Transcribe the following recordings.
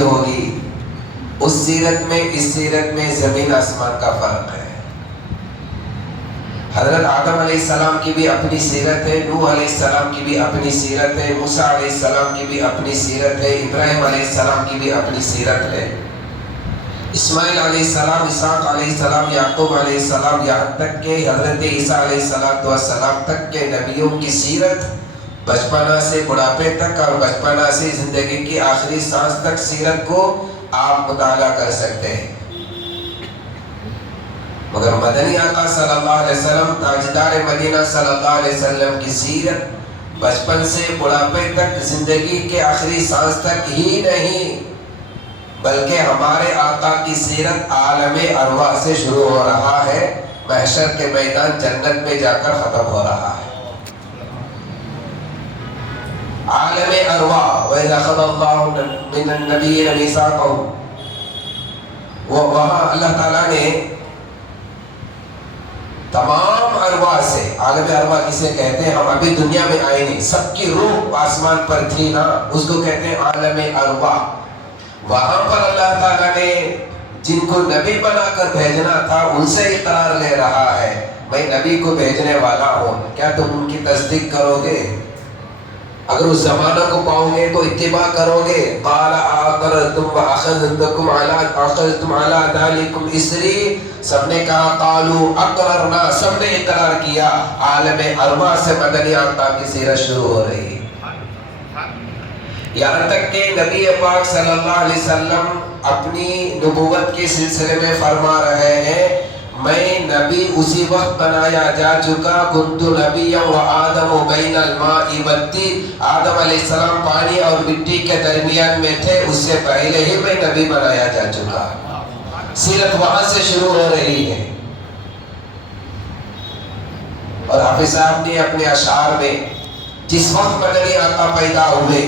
ہوگی، اس سیرت میں اس سیرت میں زمین آسمان کا فرق ہے۔ حضرت آدم علیہ السلام کی بھی اپنی سیرت ہے، نوح علیہ السلام کی بھی اپنی سیرت ہے، موسیٰ علیہ السلام کی بھی اپنی سیرت ہے، ابراہیم علیہ السلام کی بھی اپنی سیرت ہے، اسماعیل علیہ السلام، اسحاق علیہ السلام، یعقوب علیہ السلام، یہاں تک کہ حضرت عیسیٰ علیہ السلام تک کے نبیوں کی سیرت بچپنا سے بڑھاپے تک اور بچپنا سے زندگی کی آخری سانس تک سیرت کو آپ مطالعہ کر سکتے ہیں۔ مگر مدنی آقا صلی اللہ علیہ وسلم، تاجدار مدینہ صلی اللہ علیہ وسلم کی سیرت بچپن سے بڑھاپے تک زندگی کے آخری سانس تک ہی نہیں، بلکہ ہمارے آقا کی سیرت عالم ارواح سے شروع ہو رہا ہے، محشر کے میدان جنت میں جا کر ختم ہو رہا ہے۔ عالم ارواح وَإِذَا أَخَذَ اللَّهُ مِنَ النَّبِيِّينَ مِيثَاقَهُمْ، وہاں اللہ تعالیٰ نے تمام ارواح سے، عالم ارواح کسے کہتے ہیں؟ ہم ابھی دنیا میں آئے نہیں، سب کی روح آسمان پر تھی نا، اس کو کہتے ہیں عالم ارواح۔ وہاں پر اللہ تعالیٰ نے جن کو نبی بنا کر بھیجنا تھا ان سے اقرار لے رہا ہے، میں نبی کو بھیجنے والا ہوں، کیا تم ان کی تصدیق کرو گے؟ اگر اس زمانہ کو پاؤ گے تو اتباع کرو گے۔ قال اقررتم واخذتم علی ذلکم اسری، سب نے کہا قالوا اقررنا، سب نے اقرار کیا۔ عالم ارواح سے مدنی آقا کی سیرت شروع ہو رہی ہے، یہاں تک کہ نبی پاک صلی اللہ علیہ وسلم اپنی نبوت کے سلسلے میں فرما رہے ہیں، میں نبی اسی وقت بنایا جا چکا، کنت نبیا وآدم بین الماء والطین، آدم علیہ السلام پانی اور مٹی کے درمیان میں تھے، اس سے پہلے ہی میں نبی بنایا جا چکا۔ سیرت وہاں سے شروع ہو رہی ہے۔ اور حافظ صاحب نے اپنے اشعار میں جس وقت مدنی آقا پیدا ہوئے،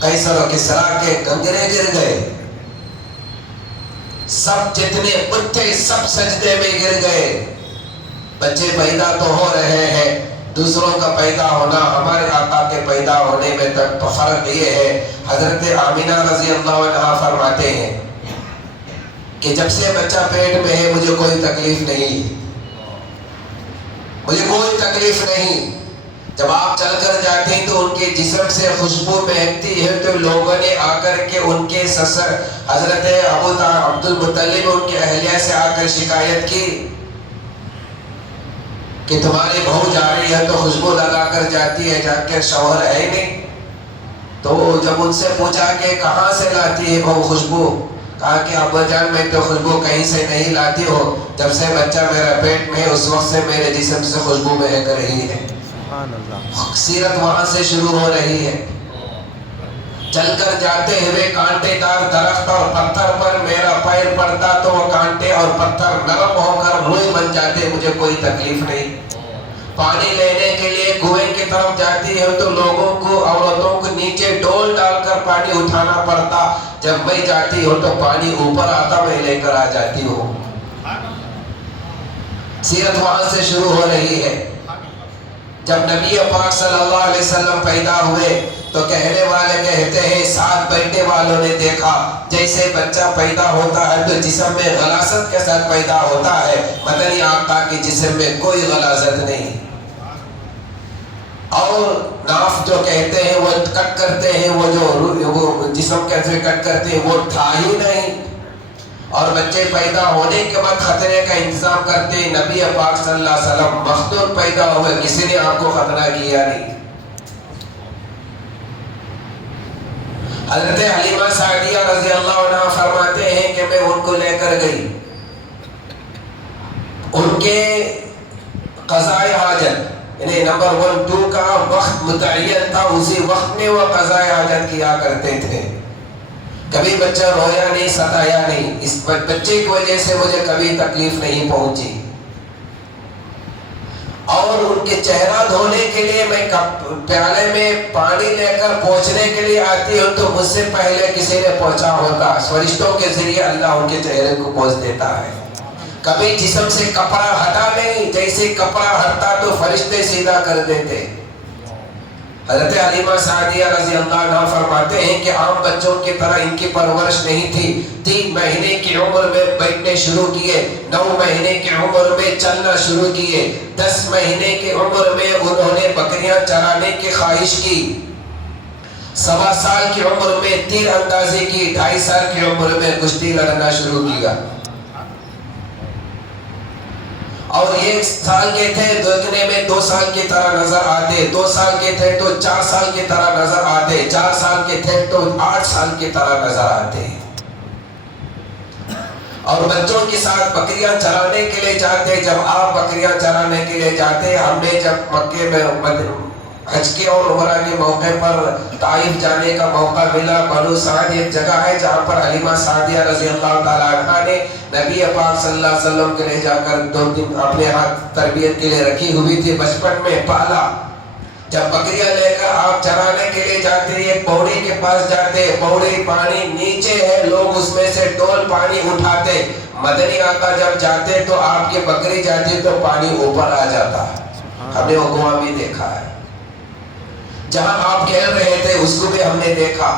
قیصر و کسریٰ کے گنگرے گر گئے، سب جتنے کتے سب سجدے میں گر گئے، بچے پیدا تو ہو رہے ہیں، دوسروں کا پیدا ہونا ہمارے آقا کے پیدا ہونے میں تک فرق یہ ہے۔ حضرت آمینہ رضی اللہ عنہا فرماتے ہیں کہ جب سے بچہ پیٹ میں ہے مجھے کوئی تکلیف نہیں، مجھے کوئی تکلیف نہیں۔ جب آپ چل کر جاتے ہیں تو ان کے جسم سے خوشبو مہکتی ہے، تو لوگوں نے آ کر کے ان کے سسر حضرت عبد المطلب ان کے اہلیہ سے آ کر شکایت کی کہ تمہاری بہو جا رہی ہے تو خوشبو لگا کر جاتی ہے، جا کے شوہر ہے نہیں۔ تو جب ان سے پوچھا کہ کہاں سے لاتی ہے بہو خوشبو، کہا کہ ابا جان میں تو خوشبو کہیں سے نہیں لاتی ہوں، جب سے بچہ میرا پیٹ میں ہے اس وقت سے میرے جسم سے خوشبو مہک رہی ہے۔ سیرت وہاں سے شروع ہو رہی ہے۔ چل کر جاتے ہوئے کانٹے دار درخت اور پتھر پر میرا پیر پڑتا تو وہ کانٹے اور پتھر نرم ہو کر روئی بن جاتے، مجھے کوئی تکلیف نہیں۔ پانی لینے کے لیے کنویں کی طرف جاتی ہے تو لوگوں کو، عورتوں کو نیچے ڈول ڈال کر پانی اٹھانا پڑتا، جب میں جاتی ہوں تو پانی اوپر آتا، میں لے کر آ جاتی ہوں۔ سیرت وہاں سے شروع ہو رہی ہے۔ جب نبی پاک صلی اللہ علیہ وسلم پیدا ہوئے تو کہنے والے کہتے ہیں ساتھ بیٹھنے والوں نے دیکھا جیسے بچہ پیدا ہوتا ہے تو جسم میں غلاظت کے ساتھ پیدا ہوتا ہے، مدنی آقا کے جسم میں کوئی غلاظت نہیں، اور ناف جو کہتے ہیں وہ کٹ کرتے ہیں، وہ جو جسم کیسے کٹ کرتے ہیں وہ تھا ہی نہیں، اور بچے پیدا ہونے کے بعد خطرے کا انتظام کرتے ہیں۔ نبی پاک صلی اللہ علیہ وسلم مختون پیدا ہوئے، کسی نے آپ کو خطرہ کیا نہیں۔ حضرت حلیمہ سعدیہ رضی اللہ عنہ فرماتے ہیں کہ میں ان کو لے کر گئی، ان کے قضائے حاجت یعنی نمبر 1 2 کا وقت متعین تھا، اسی وقت میں وہ قضائے حاجت کیا کرتے تھے، کبھی بچہ رویا نہیں، ستایا نہیں، اس بچے کی وجہ سے مجھے کبھی تکلیف نہیں پہنچی۔ اور ان کے چہرہ دھونے کے لیے میں پیالے میں پانی لے کر پہنچنے کے لیے آتی ہوں تو مجھ سے پہلے کسی نے پہنچا ہوتا، فرشتوں کے ذریعے اللہ ان کے چہرے کو پہنچ دیتا ہے۔ کبھی جسم سے کپڑا ہٹا نہیں، جیسے کپڑا ہٹتا تو فرشتے سیدھا کر دیتے۔ حضرت حلیمہ سعدیہ رضی اللہ عنہ فرماتے ہیں کہ عام بچوں کی طرح ان کی پرورش نہیں تھی. 3 مہینے کی عمر میں بیٹھنے شروع کیے, 9 مہینے کی عمر میں چلنا شروع کیے, 10 مہینے کی عمر میں انہوں نے بکریاں چرانے کی خواہش کی, 1.25 سال کی عمر میں تیر اندازی کی, 2.5 سال کی عمر میں کشتی لڑنا شروع کیا. اور 1 سال کے تھے دیکھنے میں 2 سال کی طرح نظر آتے, 2 سال کے تھے تو 4 سال کی طرح نظر آتے, 4 سال کے تھے تو 8 سال کی طرح نظر آتے. اور بچوں کے ساتھ بکریاں چرانے کے لیے جاتے. جب آپ بکریاں چرانے کے لیے جاتے, ہم نے جب مکے میں حج کے اور عمرہ کے موقع پر طائف جانے کا موقع ملا. بنو سعد ایک جگہ ہے جہاں پر حلیمہ سعدیہ رضی اللہ تعالیٰ عنہ نے نبی پاک صلی اللہ علیہ وسلم کے لے جا کر 2 دن اپنے ہاتھ تربیت کے لیے رکھی ہوئی تھی, بچپن میں پالا. جب بکریاں لے کر آپ چرانے کے لیے جاتے, ایک پوڑی کے پاس جاتے, پوڑی پانی نیچے ہے, لوگ اس میں سے ڈول پانی اٹھاتے. مدنی آقا جب جاتے تو آپ کی بکری جاتی تو پانی اوپر آ جاتا. ہم نے وہ گواہ بھی دیکھا ہے. جہاں آپ کھیل رہے تھے اس کو بھی ہم نے دیکھا.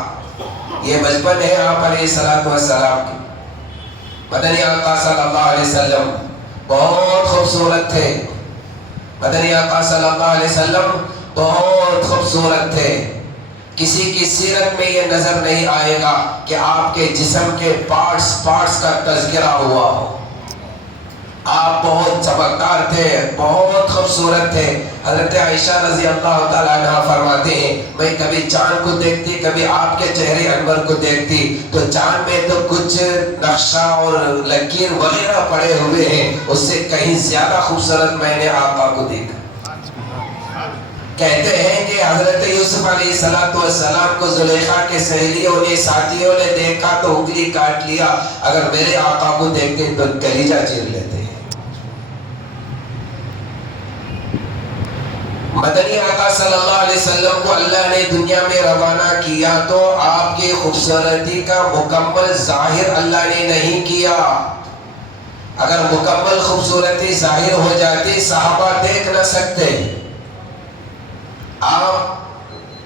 یہ بچپن ہے آپ علیہ السلام کی. مدنی آقا صلی اللہ علیہ وسلم بہت خوبصورت تھے. مدنی آقا صلی اللہ علیہ وسلم بہت خوبصورت تھے. کسی کی سیرت میں یہ نظر نہیں آئے گا کہ آپ کے جسم کے پارٹس کا تذکرہ ہوا ہو. آپ بہت چمکدار تھے, بہت خوبصورت تھے. حضرت عائشہ رضی اللہ تعالیٰ عنہ فرماتے ہیں میں کبھی چاند کو دیکھتی, کبھی آپ کے چہرے انور کو دیکھتی تو چاند میں تو کچھ نقشہ اور لکیر وغیرہ پڑے ہوئے ہیں, اس سے کہیں زیادہ خوبصورت میں نے آقا کو دیکھا. کہتے ہیں کہ حضرت یوسف علیہ السلام کو زلیخا کے سہیلیوں نے ساتھیوں نے دیکھا تو انگلی کاٹ لیا, اگر میرے آقا کو دیکھتے تو کلیجہ چیر لیتے. مدنی آقا صلی اللہ علیہ وسلم کو اللہ نے دنیا میں روانہ کیا تو آپ کی خوبصورتی کا مکمل ظاہر اللہ نے نہیں کیا. اگر مکمل خوبصورتی ظاہر ہو جاتی صحابہ دیکھ نہ سکتے. آپ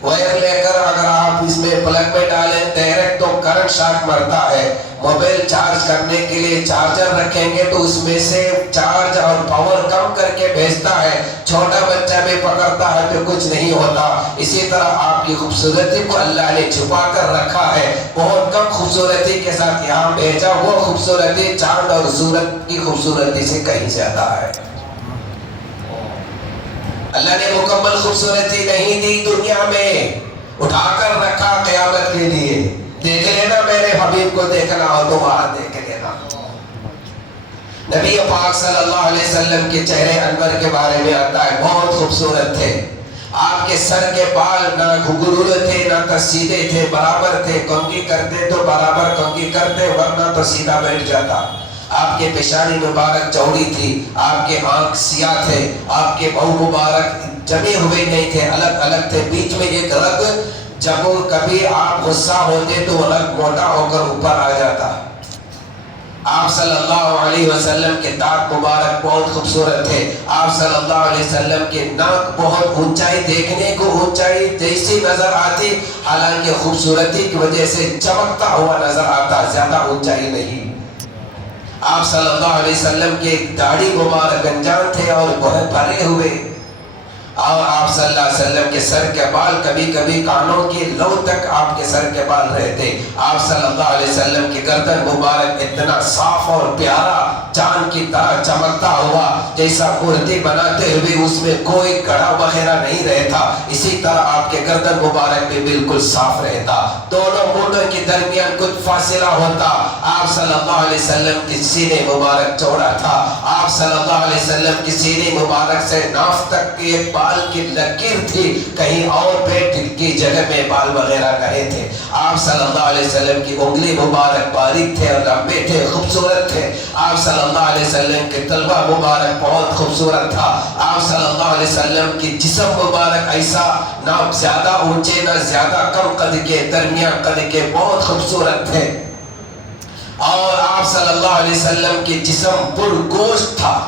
وائر لے کر اگر آپ اس میں پلگ میں ڈالیں ڈائریکٹ تو کرنٹ شاک مرتا ہے. موبائل چارج کرنے کے لیے چارجر رکھیں گے تو اس میں سے چارج اور پاور کم کر کے بھیجتا ہے. چھوٹا بچہ بھی پکڑتا ہے تو کچھ نہیں ہوتا. اسی طرح آپ کی خوبصورتی کو اللہ نے چھپا کر رکھا ہے. بہت کم خوبصورتی کے ساتھ یہاں بھیجا, وہ خوبصورتی چاند اور سورج کی خوبصورتی سے کہیں زیادہ ہے. اللہ نے مکمل خوبصورتی نہیں دی دنیا میں, اٹھا کر رکھا قیامت کے لیے. دیکھ لینا میرے حبیب کو دیکھنا اور دوبارہ دیکھ لینا. نبی پاک صلی اللہ علیہ وسلم کے چہرے انور کے بارے میں آتا ہے بہت خوبصورت تھے. آپ کے سر کے بال نہ گھنگرو تھے نہ تو سیدھے تھے, برابر تھے. کنگھی کرتے تو برابر کنگھی کرتے, ورنہ تو سیدھا بیٹھ جاتا. آپ کے پیشانی مبارک چوڑی تھی, آپ کے آنکھ سیاہ تھے, آپ کے بہو مبارک جمے ہوئے نہیں تھے, الگ الگ تھے. بیچ میں ایک رگ, جب کبھی آپ غصہ ہوتے تو رگ موٹا ہو کر اوپر آ جاتا. آپ صلی اللہ علیہ وسلم کے دانت مبارک بہت خوبصورت تھے. آپ صلی اللہ علیہ وسلم کے ناک بہت اونچائی, دیکھنے کو اونچائی جیسی نظر آتی, حالانکہ خوبصورتی کی وجہ سے چمکتا ہوا نظر آتا, زیادہ اونچائی نہیں. آپ صلی اللہ علیہ وسلم کے داڑھی مبارک گنجان تھے اور بہت بھرے ہوئے. اور آپ صلی اللہ علیہ وسلم کے سر کے بال کبھی کبھی کانوں کے لو تک آپ کے سر کے بال رہتے. آپ صلی اللہ علیہ وسلم کی گردن مبارک اتنا صاف اور پیارا, چاند کی طرح چمکتا ہوا, جیسا مورتی بناتے ہوئے اس میں کوئی گڑھا وغیرہ نہیں رہتا, اسی طرح آپ کے گردن مبارک بھی بالکل صاف رہتا. دونوں مونڈوں کے درمیان کچھ فاصلہ ہوتا. آپ صلی اللہ علیہ وسلم کی سینے مبارک چوڑا تھا. آپ صلی اللہ علیہ وسلم کی سینے مبارک سے ناف تک کی ایک بال کی لکیر تھی, کہیں اور پیٹ کی جگہ میں بال وغیرہ نہیں تھے. آپ صلی اللہ علیہ وسلم کی انگلی مبارک باریک تھے اور لمبے تھے, خوبصورت تھے. آپ صلی اللہ علیہ وسلم کے طلبہ مبارک بہت خوبصورت تھا. آپ صلی اللہ علیہ وسلم کی جسم مبارک ایسا نہ زیادہ اونچے نہ زیادہ کم قد کے, درمیان قد کے, بہت خوبصورت تھے. اور آپ صلی اللہ علیہ وسلم کی جسم پر گوشت تھا,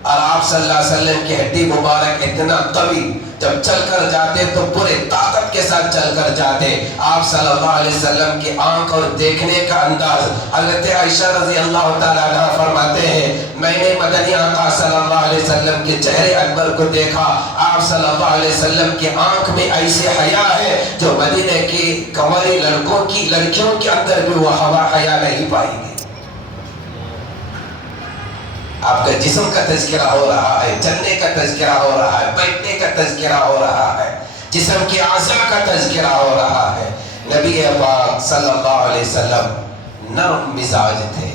اور آپ صلی اللہ علیہ وسلم کی ہڈی مبارک اتنا قوی، جب چل کر جاتے تو پورے طاقت کے ساتھ چل کر جاتے۔ آپ صلی اللہ علیہ وسلم کی آنکھ اور دیکھنے کا انداز، حضرت عائشہ رضی اللہ تعالیٰ عنہ فرماتے ہیں میں نے مدنی آقا صلی اللہ علیہ وسلم کے چہرے اکبر کو دیکھا، آپ صلی اللہ علیہ وسلم کی آنکھ میں ایسی حیا ہے جو مدینہ کی کنوری لڑکیوں کے اندر بھی وہ حیا نہیں پائی گئی۔ آپ کا جسم کا تذکرہ ہو رہا ہے، چلنے کا تذکرہ ہو رہا ہے، بیٹھنے کا تذکرہ ہو رہا ہے، جسم کی اعضاء کا تذکرہ ہو رہا ہے۔ نبی پاک صلی اللہ علیہ وسلم نرم مزاج تھے،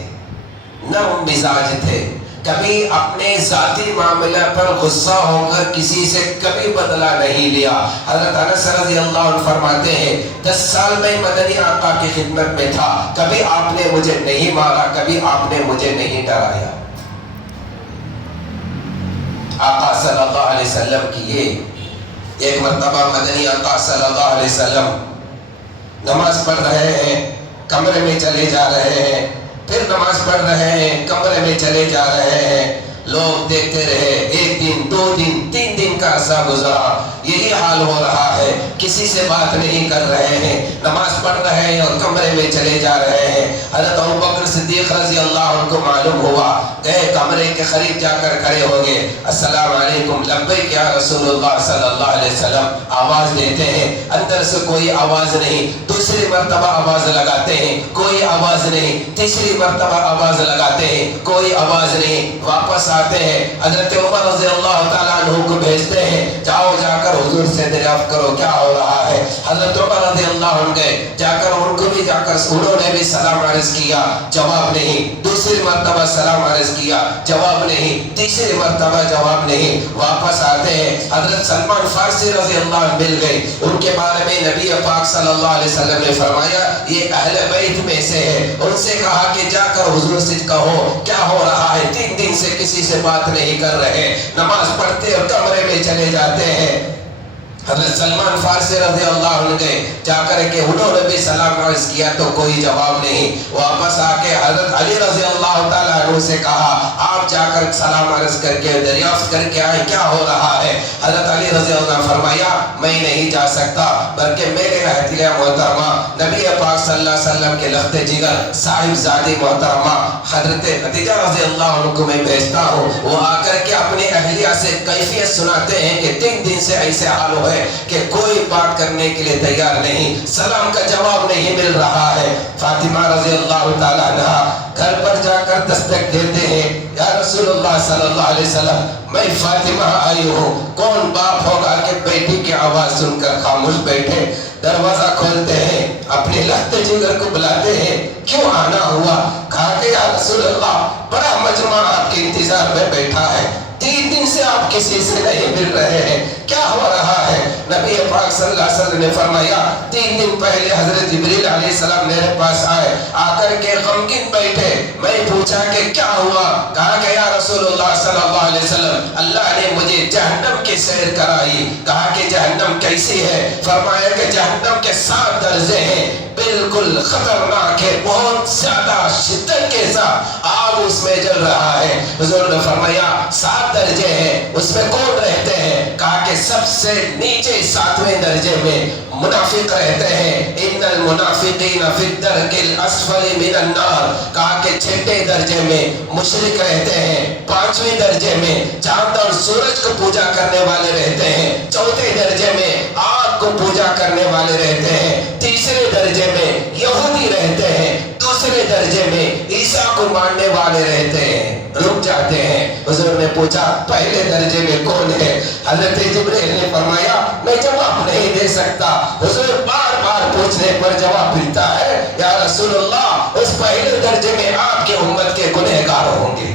نرم مزاج تھے، کبھی اپنے ذاتی معاملہ پر غصہ ہو کر کسی سے کبھی بدلہ نہیں لیا۔ حضرت انس رضی اللہ عنہ فرماتے ہیں 10 سال میں مدنی آقا کی خدمت میں تھا، کبھی آپ نے مجھے نہیں مارا، کبھی آپ نے مجھے نہیں ڈرایا۔ آقا صلی اللہ علیہ وسلم کی یہ ایک مرتبہ مدنی آقا صلی اللہ علیہ وسلم نماز پڑھ رہے ہیں، کمرے میں چلے جا رہے ہیں، پھر نماز پڑھ رہے ہیں، کمرے میں چلے جا رہے ہیں، لوگ دیکھتے رہے، 1 دن 2 دن 3 دن کا عرصہ گزرا، یہی حال ہو رہا ہے، کسی سے بات نہیں کر رہے ہیں، نماز پڑھ رہے ہیں اور کمرے میں چلے جا رہے ہیں۔ حضرت ابوبکر صدیق رضی اللہ عنہ کو معلوم ہوا، گئے کمرے کے قریب جا کر کھڑے ہو گئے، السلام علیکم، لبیک یا رسول اللہ صلی اللہ علیہ وسلم، آواز دیتے ہیں، اندر سے کوئی آواز نہیں، دوسری مرتبہ آواز لگاتے ہیں، کوئی آواز نہیں، تیسری مرتبہ آواز لگاتے ہیں، کوئی آواز نہیں، واپس آتے ہیں، حضرت عمر رضی اللہ تعالیٰ عنہ کو بھیجتے ہیں، جاؤ جا کر حضور سے دریافت کرو کیا ہو رہا ہے۔ حضرت عمر رضی اللہ عنہ گئے، جا کر ان کو بھی انہوں نے بھی سلام عرض کیا، جواب نہیں، دوسری مرتبہ سلام عرض کیا، جواب نہیں، تیسری مرتبہ جواب نہیں، واپس آتے ہیں، حضرت سلمان فارسی رضی اللہ عنہ مل گئے، ان کے بارے میں نبی پاک صلی اللہ علیہ وسلم نے فرمایا یہ اہل بیت میں سے ہے، ان سے کہا کہ جا کر حضور سے کہو کیا ہو رہا ہے، 3 دن سے کسی سے بات نہیں کر رہے، نماز پڑھتے اور کمرے میں چلے جاتے ہیں۔ حضرت سلمان فارسی رضی اللہ عنہ گئے، جا کر کے انہوں نے بھی سلام عرض کیا تو کوئی جواب نہیں، واپس آ کے حضرت علی رضی اللہ تعالیٰ عنہ سے کہا آپ جا کر سلام عرض کر کے دریافت کر کے آئے کیا ہو رہا ہے۔ حضرت علی رضی اللہ عنہ فرمایا میں نہیں جا سکتا، بلکہ میرے اہلیہ محترمہ نبی پاک صلی اللہ علیہ وسلم کے لخت جگر صاحب زادی محترمہ حضرت خدیجہ رضی اللہ عنہ کو میں بھیجتا ہوں، وہ آ کر کے اپنی اہلیہ سے کیفیت سناتے ہیں کہ 3 دن سے ایسے حال ہو کہ کوئی بات کرنے کے لیے تیار نہیں، سلام کا جواب نہیں مل رہا ہے۔ فاطمہ رضی اللہ تعالیٰ عنہ گھر پر جا کر دستک دیتے ہیں، یا رسول اللہ صلی اللہ علیہ وسلم میں فاطمہ آئی ہوں، کون باپ ہوگا کہ بیٹی کی آواز سن کر خاموش بیٹھے۔ دروازہ کھولتے ہیں، اپنے لخت جگر کو بلاتے ہیں، کیوں آنا ہوا؟ کہا کہ یا رسول اللہ بڑا مجمع آپ کے انتظار میں بیٹھا ہے، 3 دن سے آپ کسی سے نہیں مل رہے ہیں، کیا ہو رہا ہے؟ نبی پاک صلی اللہ علیہ وسلم نے فرمایا 3 دن پہلے حضرت جبریل علیہ السلام میرے پاس آئے، آ کر کے غمگین بیٹھے، میں پوچھا کہ کیا ہوا؟ کہا کہ یا رسول اللہ صلی اللہ علیہ وسلم اللہ نے مجھے جہنم کی سیر کرائی۔ کہا کہ جہنم کیسی ہے؟ فرمایا کہ جہنم کے 7 درجے ہیں، بالکل خطرناک ہے، بہت زیادہ شدت کے ساتھ آگ اس میں جل رہا ہے۔ حضور نے فرمایا 7 درجے ہیں، اس میں کون رہتے ہیں؟ کہا کہ سب سے نیچے 7ویں درجے میں منافق رہتے ہیں، ان المنافقین فی الدرک الاسفل من النار۔ کہا کہ 6 درجے میں مشرک رہتے ہیں، 5ویں درجے میں چاند اور سورج کو پوجا کرنے والے رہتے ہیں، 4تھے درجے میں آگ کو پوجا کرنے والے رہتے ہیں، 3رے درجے میں یہودی رہتے ہیں، 2رے درجے میں عیسیٰ کو ماننے والے رہتے ہیں۔ رک جاتے ہیں، حضور نے پوچھا پہلے درجے میں کون ہے؟ حضرت جبریل نے فرمایا میں جواب نہیں دے سکتا۔ حضور بار بار پوچھنے پر جواب ملتا ہے، یا رسول اللہ اس پہلے درجے میں آپ کے امت کے گنہگار ہوں گے۔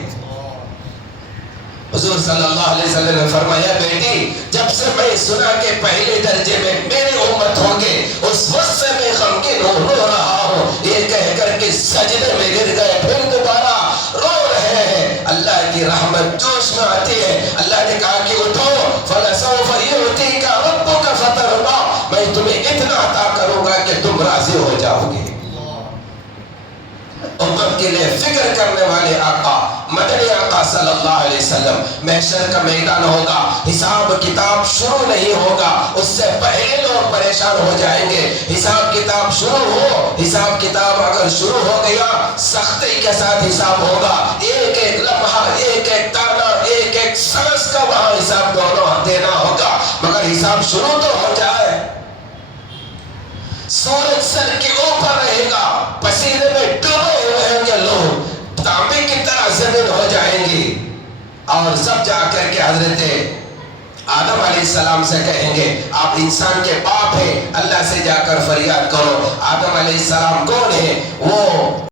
حضور صلی اللہ علیہ وسلم نے فرمایا بیٹی جب سے میں سنا کہ پہلے درجے میں میرے امت ہوں گے اس وقت سے میں غمگین ہوں، رو رہا ہوں، یہ کہہ کر کے سجدے میں گر گئے، پھر دوبارہ رو رہے ہیں۔ اللہ کی رحمت جوش میں آتی ہے، اللہ نے کہا کہ اٹھو فَلَسَوْفَ يُعْطِيكَ رَبُّكَ فَتَرْضَىٰ، میں تمہیں اتنا عطا کروں گا کہ تم راضی ہو جاؤ گے۔ امت کے لیے فکر کرنے والے آقا مدنی آقا صلی اللہ علیہ وسلم، محشر کا میدان ہوگا، حساب کتاب شروع نہیں ہوگا، اس سے پہلے لوگ پریشان ہو جائیں گے۔ حساب کتاب شروع ہو، حساب کتاب اگر شروع ہو گیا سختی کے ساتھ حساب ہوگا، ایک ایک لمحہ، ایک ایک تانا، ایک ایک سانس کا وہاں حساب دونوں دینا ہوگا، مگر حساب شروع تو ہو جائے۔ سورج سر کے اوپر رہے گا، پسینے میں ڈوبے ہوئے ہیں گے لوگ، تانبے کی طرح زمین ہو جائیں گی، اور سب جا کر کے حضرت آدم علیہ السلام سے کہیں گے آپ انسان کے باپ ہیں، اللہ سے جا کر فریاد کرو۔ آدم علیہ السلام کون ہے؟ وہ